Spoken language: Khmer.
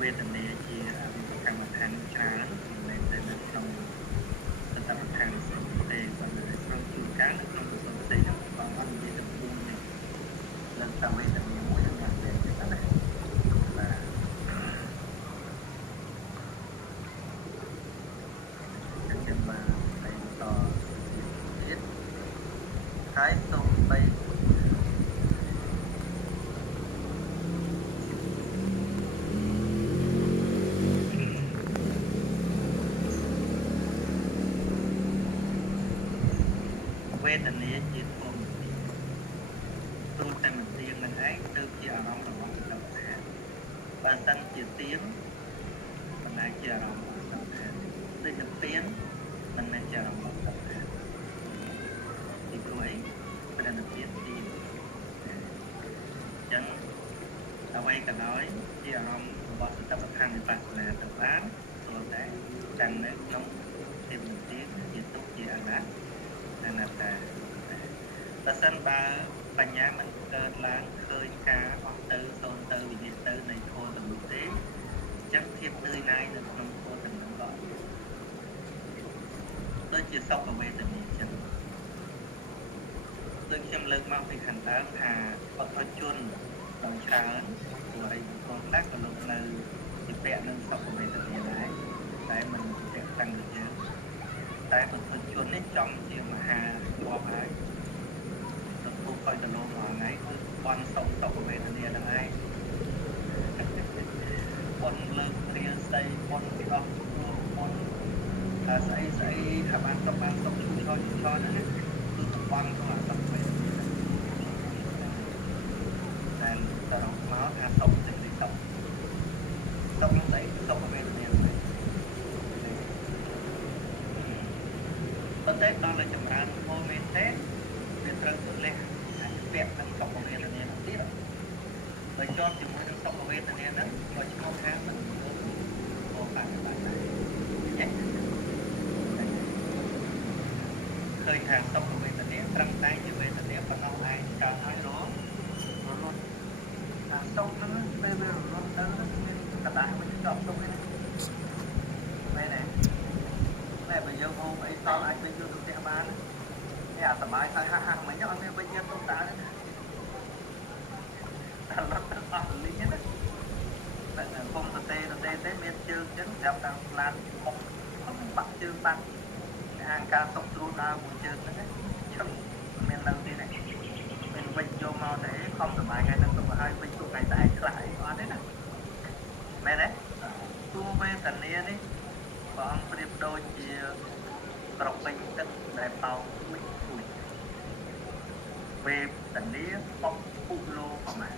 វេទនាជាកម្មដ្ឋានច្រើនមិនមែនតែនៅក្នុងសតបដ្ឋានទេប៉ុន្តែក្នុងជួនកាលនៅក្នុងសន្តិហ្នឹងបងអត់និយាយទៅពូទេលើកតែវេទនាមួយហ្នឹងយ៉ាងតែចឹងណាបាទចឹងបាទតែបន្តទៀតហើយសូមបីវេទនាជាធម្មតាព្រោះតែមិនទៀងនឹងឯងទៅជាអារម្មណ៍របស់សត្វថាបើសិនជាទៀងមិនអាចជាអារម្មណ៍របស់សត្វថាដូចតែទៀងមិនមែនជាអារម្មណ៍របស់សត្វថាពីព្រោះអីព្រោះតែទៀងទៀងចឹងអ្វីក៏ដោយជាអារម្មណ៍របស់សត្វថាវិបស្សនាទៅបានព្រោះតែទាំងនៅក្នុងទេវទាជាទុកជាអនត្តាបើសិនបើបញ្ញាមិនកើតឡើងឃើញការអស់ទៅសូន្យទៅវិនិច្ឆ័យទៅនៃធម៌ទាំងនោះទេចឹងភាពនឿយណាយនៅក្នុងធម៌ទាំងនោះក៏ដូចជាសុខវេទនាចឹងដូចខ្ញុំលើកមកពីខាងដើមថាបុគ្គលជនដ៏ច្រើនព្រោះអីបុគ្គលខ្លះក៏លោកនៅជាពាក់នឹងសុខវេទនាដែរតែមិនទាក់តាំងដូចយើងតែបុគ្គលជននេះចំជាមហារាប់ហើយទៅពុកឲ្យទៅលោកមកថ្ងៃគឺបន់សុខវេទនាហ្នឹងឯងបន់លើកព្រាស្ដីបន់ពីអស់ព្រោះបន់ថាស្អីថាបានសុខឈូឆោហ្នឹងគឺបន់ក្នុងអសុខវេទនាតែតរមកថាសុខទាំងនេះសុខនឹងស្អីសុខវេទនាហ្នឹងប៉ុន្តែដល់តែចម្រើនធម៌មែនទេវាត្រូវទៅលះអាចពាក់នឹងសុខវេទនានោះទៀតបើជាប់ជាមួយនឹងសុខវេទនាហ្នឹងក៏ឈ្មោះថាមិនរួមមកបានដែរញ៉េឃើញថាសុខវេទនាត្រឹមតែជាវេទនាប៉ុណ្ណោះឯងចោលហើយរលត់ថាសុខហ្នឹងពេលវារលត់ទៅមានកដាស់មិនជាប់ទុកទេមែនទេតែបើយើងហូបអីតល់អាចវិញយកទៅផ្ទះបាននេះអាសម័យទៅហាស់មិញអត់មានវិញយកទៅដើរទេតែរត់ទៅអស់លីងណាតែគុំទៅទេមានជើងចឹងប្រាប់តាមផ្លាតមុខបាក់ជើងបាក់អាការសុកស្រួលដើរមួយជើងហ្នឹងឈឹងមាននៅទីនេះមានវិញយកមកតែខំសុបាយថ្ងៃហ្នឹងទៅឲ្យវិញទុកថ្ងៃតែខ្លះអីអត់ទេណាមែនទេទោះវេទនានេះបងប្រៀបដូចជាក្រពេញទឹកដែលបោកមួយវេទនាបពុលោប្រមាណ